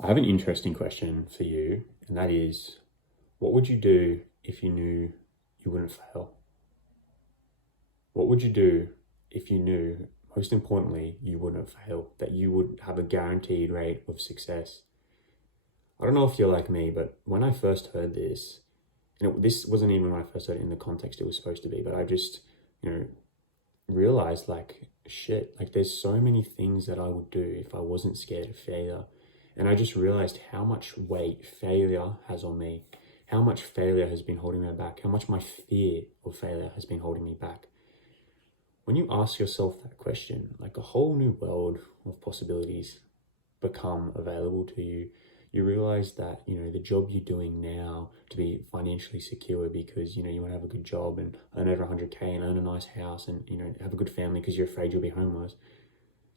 I have an interesting question for you, and that is, what would you do if you knew you wouldn't fail? What would you do if you knew, most importantly, you wouldn't fail, that you would have a guaranteed rate of success? I don't know if you're like me, but when I first heard this, this wasn't even when I first heard it in the context it was supposed to be, but I just, you know, realized like, shit, like there's so many things that I would do if I wasn't scared of failure. And I just realized how much weight failure has on me, how much failure has been holding me back, how much my fear of failure has been holding me back. When you ask yourself that question, like a whole new world of possibilities become available to you. You realize that, the job you're doing now to be financially secure because, you want to have a good job and earn over 100K and earn a nice house and, have a good family because you're afraid you'll be homeless.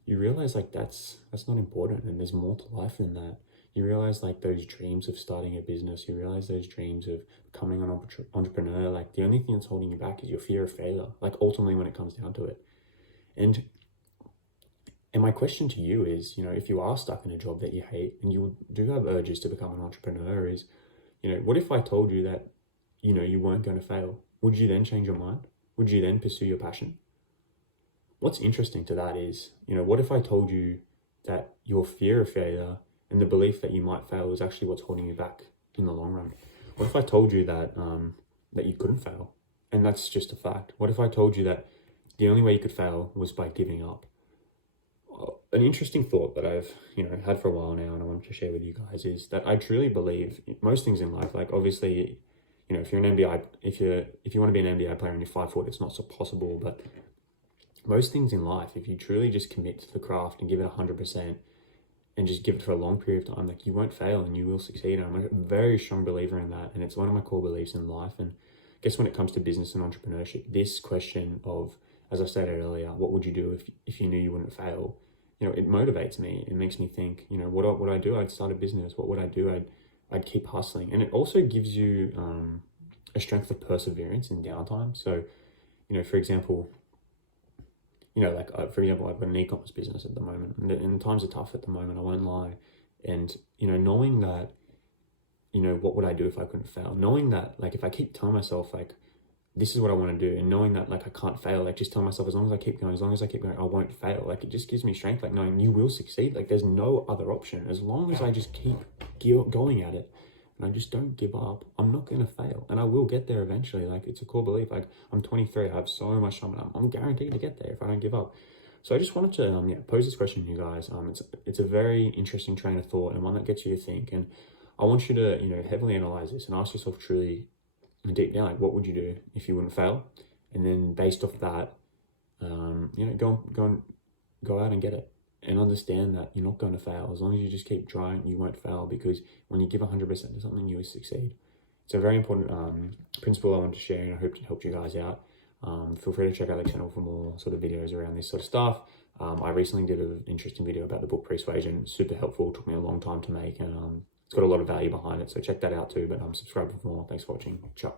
You realize like that's not important, and there's more to life than that. You realize like those dreams of starting a business, you realize those dreams of becoming an entrepreneur, like the only thing that's holding you back is your fear of failure, like ultimately when it comes down to it. And my question to you is, if you are stuck in a job that you hate and you do have urges to become an entrepreneur, is, what if I told you that, you weren't going to fail? Would you then change your mind? Would you then pursue your passion? What's interesting to that is, what if I told you that your fear of failure and the belief that you might fail is actually what's holding you back in the long run? What if I told you that that you couldn't fail, and that's just a fact? What if I told you that the only way you could fail was by giving up? An interesting thought that I've had for a while now, and I wanted to share with you guys, is that I truly believe most things in life, like obviously, if you're an NBA, if you want to be an NBA player and you're 5 foot, it's not so possible. But most things in life, if you truly just commit to the craft and give it 100% and just give it for a long period of time, like you won't fail and you will succeed. And I'm a very strong believer in that, and it's one of my core beliefs in life. And I guess when it comes to business and entrepreneurship, this question of, as I stated earlier, what would you do if you knew you wouldn't fail? It motivates me. It makes me think, what would I do? I'd start a business. What would I do? I'd keep hustling. And it also gives you a strength of perseverance in downtime. So, for example, I've got an e-commerce business at the moment, and times are tough at the moment, I won't lie. And, knowing that, what would I do if I couldn't fail? Knowing that, like, if I keep telling myself, like, this is what I want to do, and knowing that like I can't fail, like just tell myself as long as I keep going, I won't fail. Like it just gives me strength, like knowing you will succeed. Like there's no other option. As long as I just keep going at it and I just don't give up, I'm not going to fail, and I will get there eventually. Like it's a core belief. Like I'm 23, I have so much time, and I'm guaranteed to get there if I don't give up. So I just wanted to pose this question to you guys. It's a very interesting train of thought and one that gets you to think, and I want you to heavily analyze this and ask yourself truly and deep down, like, what would you do if you wouldn't fail? And then based off that, go out and get it, and understand that you're not going to fail. As long as you just keep trying, you won't fail, because when you give 100% to something, you will succeed. It's a very important principle I wanted to share, and I hope it helped you guys out. Feel free to check out the channel for more sort of videos around this sort of stuff. I recently did an interesting video about the book Persuasion. Super helpful, took me a long time to make, and it's got a lot of value behind it, so check that out too. But subscribe for more. Thanks for watching. Ciao.